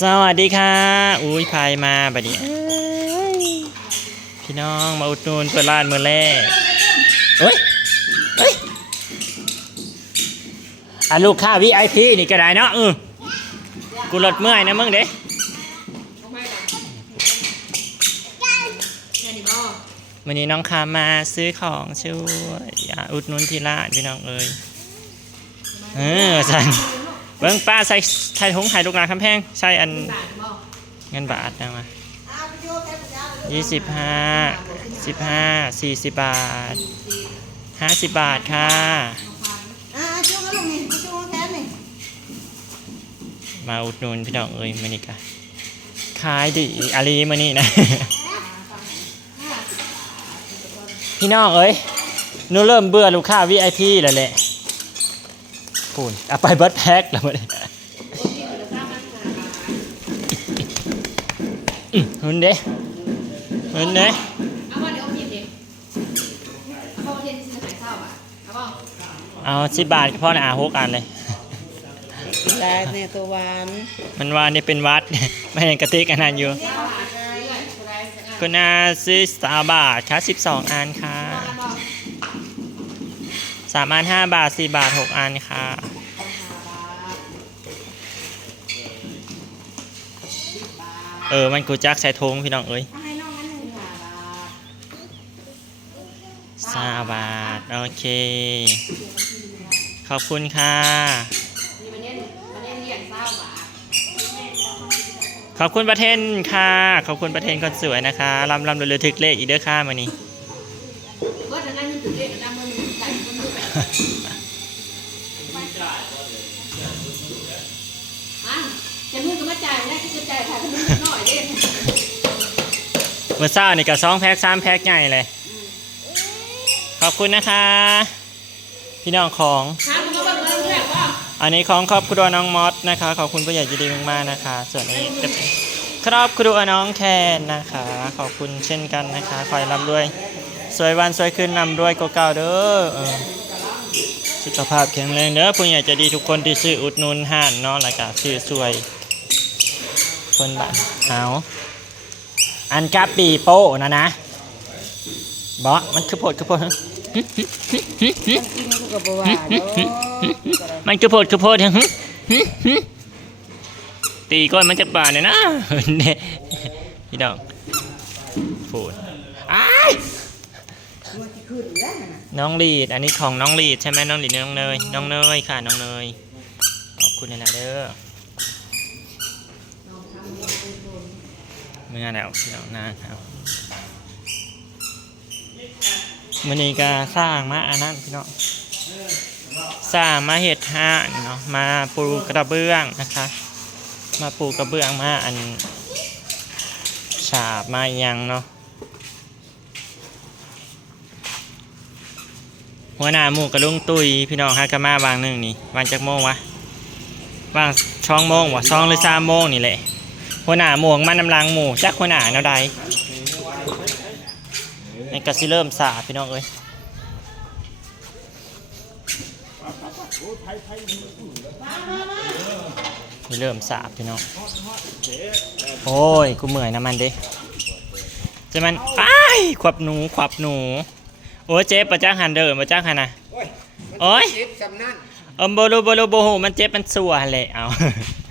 สวัสดีค่ะอุ้ยพายมาบัดนี้พี่น้องมาอุดหนุนเปิดร้านมือแรกเฮ้ยเฮ้ยอะลูกค้า VIP นี่ก็ได้เนาะเออกูลดเมื่อยนะมึงเด้วันนี้น้องคามาซื้อของช่วยอุดนุนที่ร้านพี่น้องเอ้ยเออสั่น เบิ้งป้าใส่ไทยทงไทยลูกหลานคำแพงใส่อันเงินบาทนะมายี่สิบห้าสิบห้าสี่สิบบาทห้าสิบบาทค่ะอ่าช่วงนั้นลงนี่มาช่วงแทนนี่มาอุดหนุนพี่น้องเอ้ยมานี่กะขายดีอาลีมานี่นะ พี่น้องเอ้ยหนูเริ่มเบื่อลูกค้า VIP แล้วแหละ ปูนเอาไปเบิร์ดแพ็คแล้วมาเลยอืมหุ่นเด้หุ่นเด้เอาว่าเดี๋ยวเอาเทียนดิเอาเข้าเทียนที่ซื้อหายเศร้าอะเอาป่ะเอาสิบบาทก็พอนะอาหกอันเลยลายเนี่ยตัวหวานมันว่านี่เป็นวัด ไม่เห็นกระติกอันนั้นอยู่เท่าหาเรื่อยๆคนใดสักอันคุณอาซื้อสามบาทค่ะสิบสองอันค่ะมาบอก สามอันห้าบาทสี่บาทหกอันค่ะเออ มันกูจักใส่ทงพี่น้องเอ้ยเอาให้น้องอันหนึ่งค่ะสาบาท โอเค ขอบคุณค่ะขอบคุณประเทศค่ะ ขอบคุณประเทศคนสวยนะคะลำลำเรือถึกเลขอีกเด้อค่ะมานี่ เบิร์ดนั่นมันถึงเรียกนั่นมันใส่คนดูแบบอะจะมือก็มาจ่ายแล้วที่จะจ่ายผ่านมือหน่อย เด้เมื่อเช้านี่ก็สองแพ็คสามแพ็คใหญ่เลย ขอบคุณนะคะ พี่น้องของถามมันก็ว่าเบิร์ดเรื่องว่าอันนี้ของครอบครัวน้องมอสนะคะ ขอบคุณผู้ใหญ่ใจดีมากๆนะคะ ส่วนนี้จะเป็นครอบครัวน้องแคนนะคะ ขอบคุณเช่นกันนะคะคอยร่ำรวย สวยวันสวยขึ้นร่ำรวยกว่าเก่าเด้อเออสุขภาพแข็งแรงเด้อผู้ใหญ่ใจดีทุกคนที่ซื้ออุดหนุนห้านเนาะแล้วก็ซื้อสวย คนบ้านเฮาอันกาปีโป้นะนะบอมันคือโพดคือโพดกินกูกับบัวเนาะมันคือโพดคือโพดหึหึหึตีก้อนมันจะบาเนี่ยนะเนี่ยพี่ดองพูดอ้ายมันจะขึ้นแล้วน่ะน้องลีด อันนี้ของน้องลีดใช่ไหมน้องลีดน้องเนยน้องเนยค่ะน้องเนยขอบคุณนะเด้อ เมื่อแล้วพี่น้องนะครับมันนี้ก็สร้างมาอันนั้นพี่น้องสร้างมาเห็ดห้านเนาะมาปูกระเบื้องนะคะ มาปูกระเบื้องมาอันฉาบมาอิหยังเนาะหัวหน้าหมู่กับลุงตุยพี่น้องฮากามาวางหนึ่งนี่วางจากโมงวะวางช่องโมงวะช่องหรือสามโมงนี่แหละ หัวหน้าหมวงมันนำลังหมู่จักหัวหน้าแนวใดนี่ก็สิเริ่มสาพี่น้องเอ้ยนี่เริ่มสาบพี่น้อง โอ้ย กูเมื่อยนะมันเด้จะมันอ้ายขวับหนูขวับหนู โอ้ยเจ็บประจักหันเดินประจักหันนะโอ้ยเจ็บจำนั่นเอมโบโลโบโลโบโหมันเจ็บมันสัวหั่นแหละเอาผู้ไทย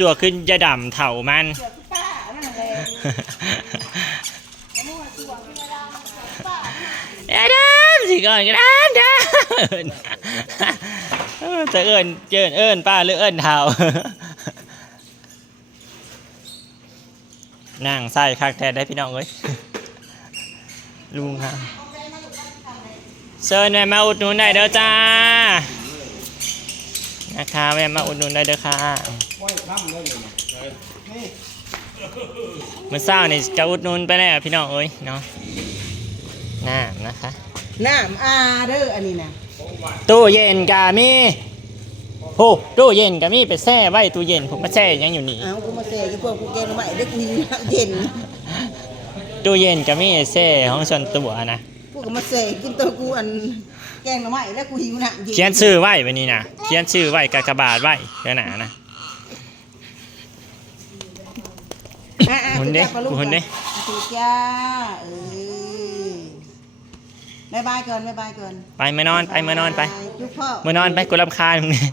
สัวขึ้นยาดำเถามันเสือผู้ป้านั่นแหละมั่วตัวพี่ดาป้ายาดำสิก่อนก็ได้ดำเออจะเอิญเจิญเอิญป้าหรือเอิญเถานั่งใส่คักแท้ได้พี่น้องเอ้ยลุงครับเชิญแวะมาอุดหนุนได้เด้อจ้า นะคะแวะมาอุดหนุนได้เด้อค่ะเมื่อเช้านี่จะอุดหนุนไปแล้วพี่น้องเอ้ยเนาะน้ำนะคะน้ำอาเด้ออันนี้นะตู้เย็นกามีโหตู้เย็นกามีไปแช่ไว้ตู้เย็นผมมาแช่ยังอยู่นี่เอากูมาเตะกูพวกกูแกงใหม่ได้กูมีเย็นตู้เย็นกามีแช่ห้องส่วนตัวนะกูก็มาเตะกินตัวกูอัน แกงใหม่แล้วกูหิวน้ำเขียนชื่อไว้ไว้นี่นะเขียนชื่อไว้กากบาทไว้เดี๋ยวหนานะหุ่นเด้ถูกจ้าปลาลูกหุ่นเด้ถูกจ้าเออบายบายก่อนบายบายก่อนไปมานอนไปมานอนไปจุ๊บพ่อมานอนไปกูรำคาญมึงเนี่ย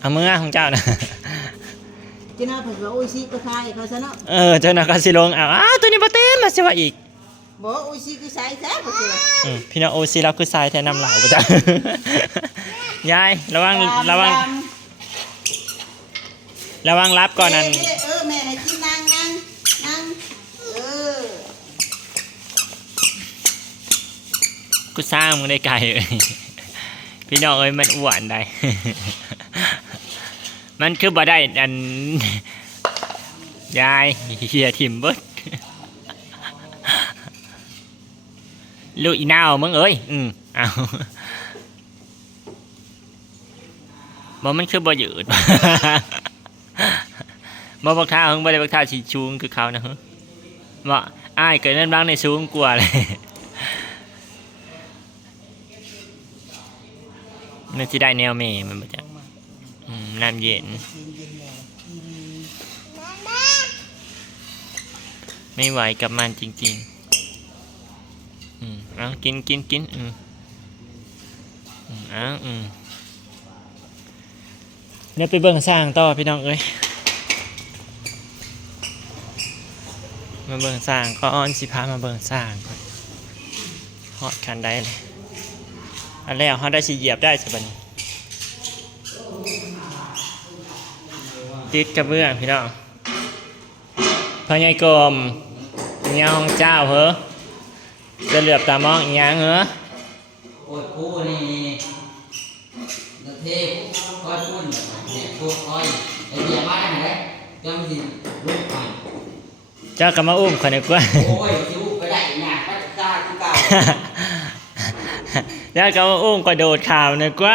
เอามือของเจ้านะจีน่าเพิ่นว่าโอ้ยซิก็ทายเขาซะเนาะเออเจ้าหน้าก็สิลงเอาอ้าวตัวนี้บ่เต็มมาสิว่าอีก บอกว่าโอ้ยซิคือสายแท้บ่เจออืมพี่น้องโอซีเราคือทรายแทนน้ำเหลาปะจ๊ะ ยายระวังระวังตามระวังรับก่อนนั่นเด้เออแม่ให้กินนางนางนางเออกูสร้างมึงได้ไกลเลย พี่น้องเอ้ยมันอ้วนได้ มันคือบ่ได้อัน ยายเฮียทิมเบิด ลูกอีนาวมึงเอ้ย อืมเอาบ่มันคือบ่ยืดบ่บักท่าเฮิงบ่ได้บักท่าสีชูงคือเขานะเฮ้บ่อ้ายเกิดนั่นบ้างในสูงกว่าเลยมันจะได้แนวเมย์มันบ่จักอืมน้ำเย็นไม่ไหวกับมันจริง ๆ อืมเอากินกินกินอืมอืมเอาอืมเดี๋ยวไปเบิ่งสร้างต่อพี่น้องเอ้ยมาเบิ่งสร้างก็อ้อนสิพามาเบิ่งสร้างก่อนฮอดคันได้เลยอันแล้วเขาได้สิเหยียบได้สิบัดนี้ติดกระเบื้องพี่น้องพญายกรมเงาของเจ้าเหรอ จะเหลือบตามองอีหยังเหรอโอ้ยกูนี่นี่นี่กระเทพก้อยปุ้นเนี่ยพวกก้อยไอ้เบียร์มาได้ไหนยังสิลูกมันเจ้าก็มาอุ้มคนนึกว่า โอ้ยสิวไปได้หนักก็จ้าคือเก่าแล้วก็มาอุ้มก็โดดข่าวนึกว่า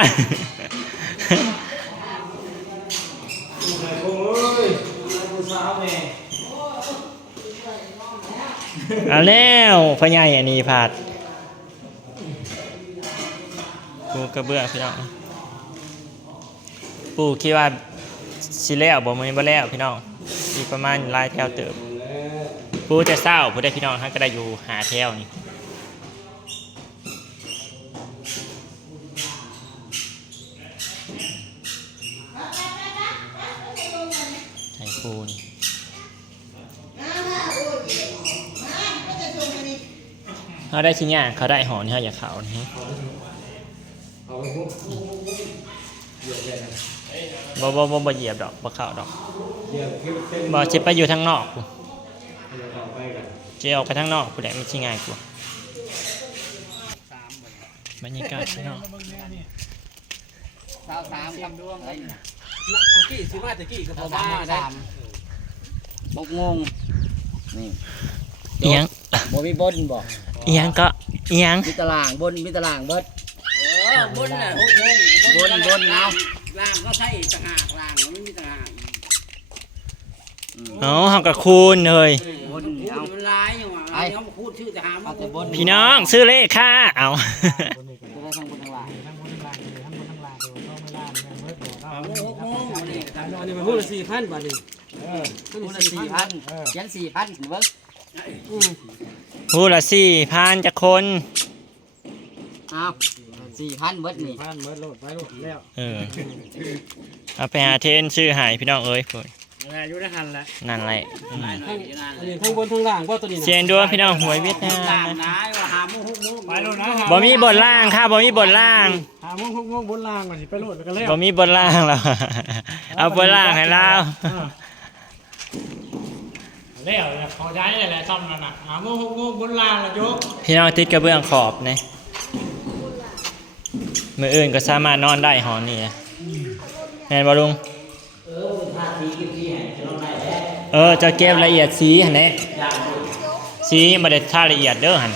เอาแล้วพ่อใหญ่อันนี้ผัดปูกระเบื้องพี่น้องปูคิดว่าสิแล้วบ่มันบ่แล้วพี่น้องอีกประมาณลายแถวเติบปูจะเศร้าผู้ได้พี่น้องฮะก็ได้อยู่หาแถวนี่ใส่ปูนี่ เขาได้ชิ้นอย่างเขาได้หอนเขาอย่าเขานี่บ่บ่บ่บ่เหยียบดอกบ่เข้าดอกบ่จะไปอยู่ทางนอกกูจะออกไปทางนอกกูได้ไม่ใช่ง่ายกูบรรยากาศข้างนอกสาวสามคำดวงไอ้กี้สิมาตะกี้ก็พสาอวบ้าสามได้สามบกงงนี่เอียงบ่มีบนบ่เอียงก็เอียงมีตารางบนมีตารางเบิดเออบนน่ะหกโมงบนบนเอาล่างก็ใช่ต่างหากล่างมันไม่มีต่างหากเอ๋อเฮากับคูณเลย บนพูดเอามันร้ายอย่างว่าไอ้เขาพูดชื่อจะหามาเอาแต่บนพี่น้องซื้อเลขค่ะ เอาจะได้ทั้งบนทั้งล่างเอาหกโมงวันนี้อันนี้มันพูดสี่พันบาทนี่เออพูดละสี่พันเขียนสี่พันเบิก พูดละสี่พันจะคนเอาสี่พันเบิดนี่พันเมื่อโหลดไปโหลดแล้วเออเอาไปหาเทนชื่อหายพี่น้องเอ้ยพูดอยู่ได้หันแล้วนั่นแหละอืมอันนี้ทั้งบนทั้งล่างว่าตัวนี้เสียงดวงพี่น้องหวยเวียดนามล่างนะนะว่าหาโมงหกโมงไปโหลดนะบ่มีบทล่างค่ะบ่มีบทล่างหาโมงหกโมงบนล่างก่อนสิไปโหลดแล้วก็แล้วบ่มีบทล่างแล้วเอาบทล่างให้เรา แล้วพอได้แหละซ่อมนั่นน่ะหาโมงหโมงบนล่างล้วโยกพี่น้องติดกระเบื้องขอบนะมืออื่นก็สามารถนอนได้หอนี่นะแม่นบ่ลุงเออเจะเก็บละเอียดสีหั่นแหละสีบ่ได้ท่าละเอียดเด้อหัน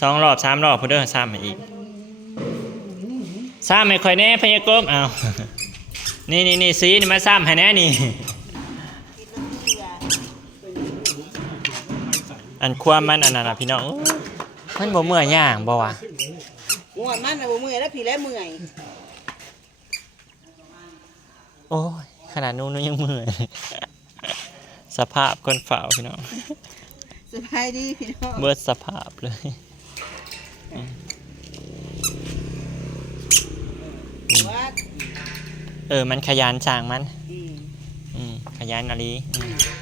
สองรอบสามรอบพุ่นเด้อซ้ำให้อีกซ้ำให้ค่อยแน่พญากรมเอานี่นี่นี่สีนี่มาซ้ำให้แน่นี่ อันความมันอันนั้นน่ะพี่น้องโอ้ยมันบ่เมื่อยย่างบ่วะงวดมันน่ะบ่เมื่อยแล้วพี่แล้วเมื่อยโอ้ยขนาดนู้นนู้นยังเมื่อยสภาพคนเฝ้าพี่น้องสบายดีพี่น้องเบิดสภาพเลยว่าเออมันขยันช่างมันอืมอืมขยันอะไรอืม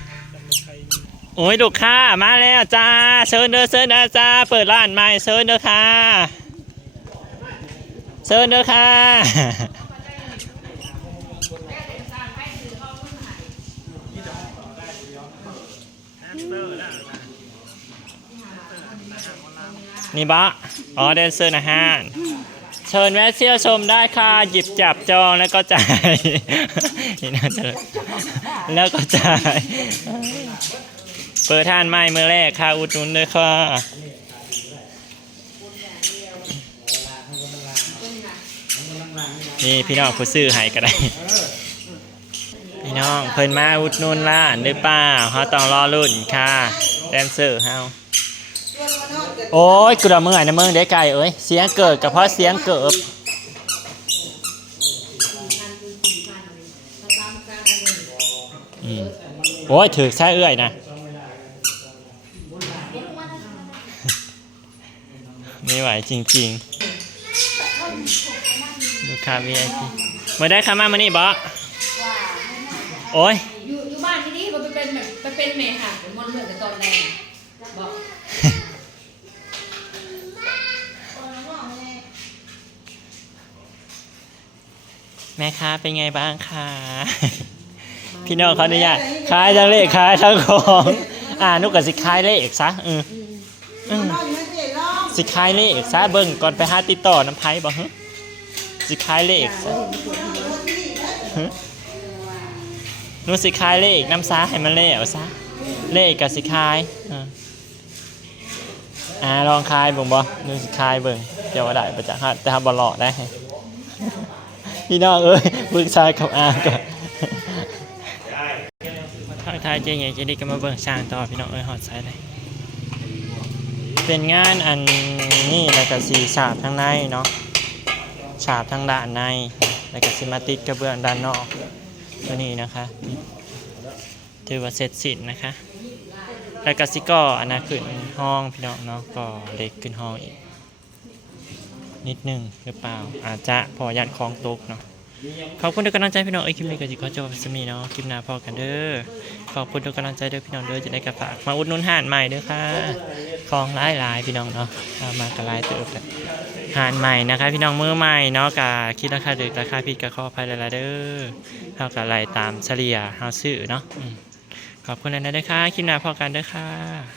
โอ้ยลูกค้ามาแล้วจ้าเชิญเด้อเชิญเด้อจ้าเปิดร้านใหม่เชิญเด้อค่ะเชิญเด้อค่ะนี่บะอ๋อแดนเซอร์นะฮะเชิญแวะเที่ยวชมได้ค่ะ หยิบจับจองแล้วก็จ่ายนี่น่าจะแล้วก็จ่าย เปิดท่านใหม่เมื่อแรกค่ะอุดหนุนเลยค่ะนี่พี่น้องผู้ซื้อให้ก็ได้ พี่น้องเพิ่นมาอุดหนุนร้านหรือเปล่าเขาต้องรอรุ่นค่ะแดนเซอร์เฮาโอ้ยกูระเมื่อยนะมึงได้ไก่เอ้ยเสียงเกิดกับเพราะเสียงเกิดอืมโอ้ยถือใช่เอื้อยนะ ไม่ไหวจริงๆดูคาวีไอพีมาได้คามามานี่บอโอ้ยอยู่อยู่บ้านที่นี่มันเป็นแบบมันเป็นเมค่ะเป็นมอนเหมือนกับตอนแรกบอกแม่ค้าเป็นไงบ้างคะพี่น้องเขาอนุญาตขายทั้งเลขขายทั้งของ อ่านุกกับสิขายเลขซะเออ สิขายเลขซะเบิ่งก่อนไปหาติดต่อน้ำไผ่บ่ฮะสิขายเลขซะฮะหนูสิขายเลขน้ำซาให้มันแล้วซะเลขกับสิขายอ่าอ่าลองขายเบิ่งบ่หนูสิขายเบิ่งเดี๋ยวว่าได้ประจักษ์ฮะแต่ทำบ่หลอดได้พี่น้องเอ้ยปรึกษากับอาก่อนทักทายเจ๊ใหญ่เจดีก็มาเบิ่งสร้างต่อพี่น้องเอ้ยหอดสายเลย เป็นงานอันนี้แล้วก็สีฉาบทางในเนาะฉาบทางด้านในแล้วก็สิมาติดกระเบื้องด้านนอกตัวนี้นะคะ ถือว่าเสร็จสิ้นนะคะแล้วก็สิก่ออันนั้นขึ้นห้องพี่น้องเนาะก็เล็กขึ้นห้องอีกนิดหนึงหรือเปล่าอาจจะพอยันคล้องตกเนาะ ขอบคุณทุกกำลังใจพี่น้องเอ้ยคลิปนี้ก็จิขอจบไปสมีเนาะคลิปหน้าพอกันเด้อขอบคุณทุกกำลังใจเด้อพี่น้องเด้อจะได้กระฝากมาอุดหนุนห่านใหม่เด้อค่ะของหลายหลายพี่น้องเนาะมากระลายเติบกันห่านใหม่นะคะ พี่น้องมือใหม่เนาะกะคิดราคาเด็กราคาผิดกะขออภัยลายๆเด้อเท่ากับไล่ตามเฉลี่ยเฮาซื้อเนาะขอบคุณนะเด้อค่ะคลิปหน้าพอกันเด้อค่ะ